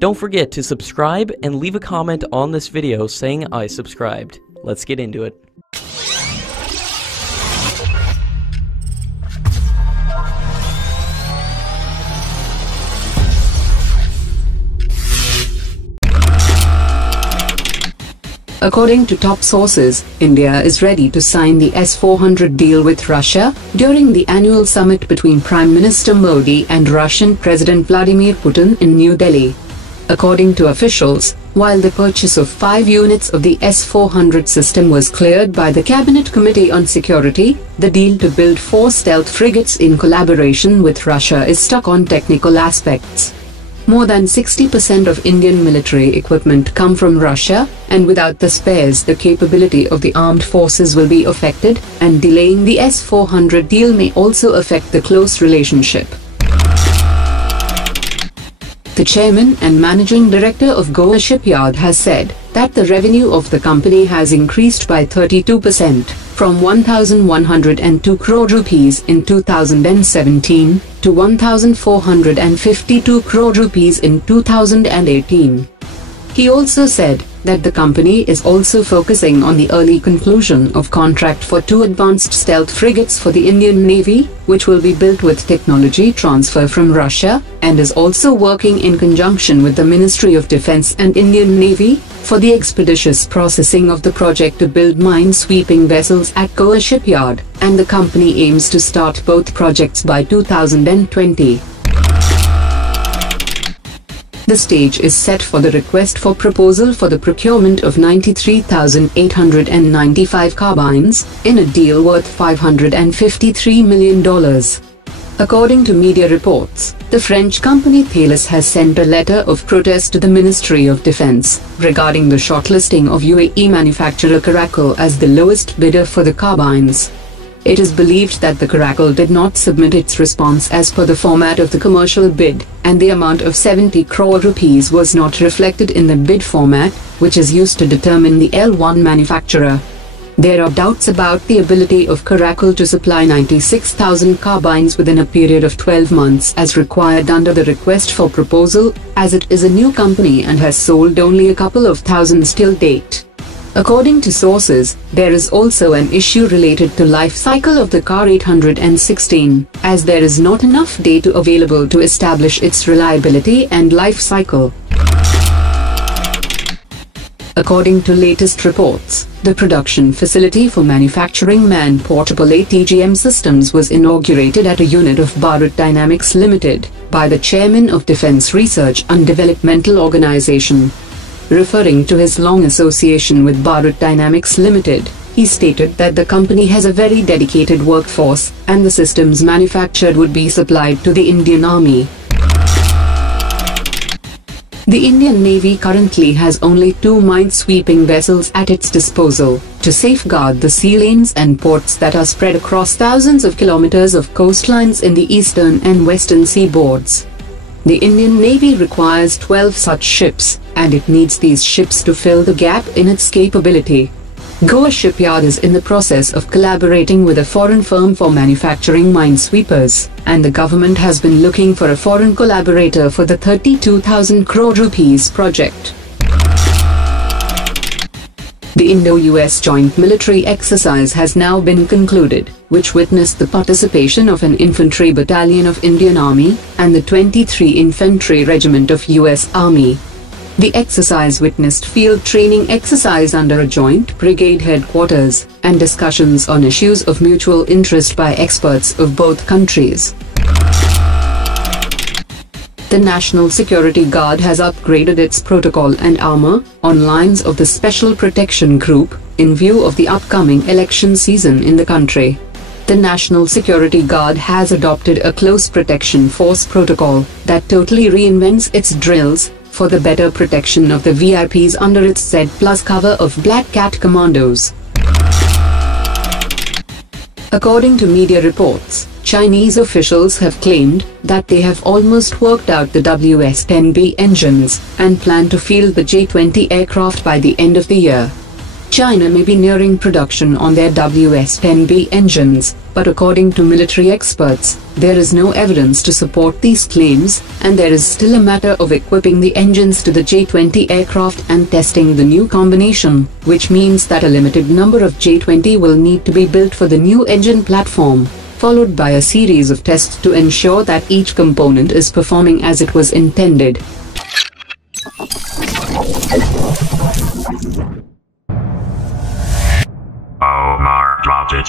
Don't forget to subscribe and leave a comment on this video saying I subscribed. Let's get into it. According to top sources, India is ready to sign the S-400 deal with Russia during the annual summit between Prime Minister Modi and Russian President Vladimir Putin in New Delhi. According to officials, while the purchase of 5 units of the S-400 system was cleared by the Cabinet Committee on Security, the deal to build 4 stealth frigates in collaboration with Russia is stuck on technical aspects. More than 60% of Indian military equipment come from Russia, and without the spares the capability of the armed forces will be affected, and delaying the S-400 deal may also affect the close relationship. The chairman and managing director of Goa Shipyard has said that the revenue of the company has increased by 32%, from 1,102 crore rupees in 2017 to 1,452 crore rupees in 2018. He also said that the company is also focusing on the early conclusion of contract for 2 advanced stealth frigates for the Indian Navy, which will be built with technology transfer from Russia, and is also working in conjunction with the Ministry of Defence and Indian Navy for the expeditious processing of the project to build mine-sweeping vessels at Goa Shipyard, and the company aims to start both projects by 2020. The stage is set for the request for proposal for the procurement of 93,895 carbines, in a deal worth $553 million. According to media reports, the French company Thales has sent a letter of protest to the Ministry of Defence regarding the shortlisting of UAE manufacturer Caracal as the lowest bidder for the carbines. It is believed that the Caracal did not submit its response as per the format of the commercial bid, and the amount of 70 crore rupees was not reflected in the bid format, which is used to determine the L1 manufacturer. There are doubts about the ability of Caracal to supply 96,000 carbines within a period of 12 months as required under the request for proposal, as it is a new company and has sold only a couple of thousands till date. According to sources, there is also an issue related to life cycle of the car 816, as there is not enough data available to establish its reliability and life cycle. According to latest reports, the production facility for manufacturing man-portable ATGM systems was inaugurated at a unit of Bharat Dynamics Limited by the chairman of Defence Research and Developmental Organisation. Referring to his long association with Bharat Dynamics Limited, he stated that the company has a very dedicated workforce, and the systems manufactured would be supplied to the Indian Army. The Indian Navy currently has only 2 mine-sweeping vessels at its disposal, to safeguard the sea lanes and ports that are spread across thousands of kilometers of coastlines in the eastern and western seaboards. The Indian Navy requires 12 such ships, and it needs these ships to fill the gap in its capability. Goa Shipyard is in the process of collaborating with a foreign firm for manufacturing minesweepers, and the government has been looking for a foreign collaborator for the 32,000 crore rupees project. The Indo-US joint military exercise has now been concluded, which witnessed the participation of an infantry battalion of Indian Army and the 23 Infantry Regiment of US Army. The exercise witnessed field training exercise under a joint brigade headquarters, and discussions on issues of mutual interest by experts of both countries. The National Security Guard has upgraded its protocol and armor on lines of the Special Protection Group, in view of the upcoming election season in the country. The National Security Guard has adopted a close protection force protocol that totally reinvents its drills for the better protection of the VIPs under its Z+ cover of Black Cat Commandos. According to media reports, Chinese officials have claimed that they have almost worked out the WS-10B engines and plan to field the J-20 aircraft by the end of the year. China may be nearing production on their WS-10B engines, but according to military experts, there is no evidence to support these claims, and there is still a matter of equipping the engines to the J-20 aircraft and testing the new combination, which means that a limited number of J-20 will need to be built for the new engine platform, followed by a series of tests to ensure that each component is performing as it was intended. Omar dropped it.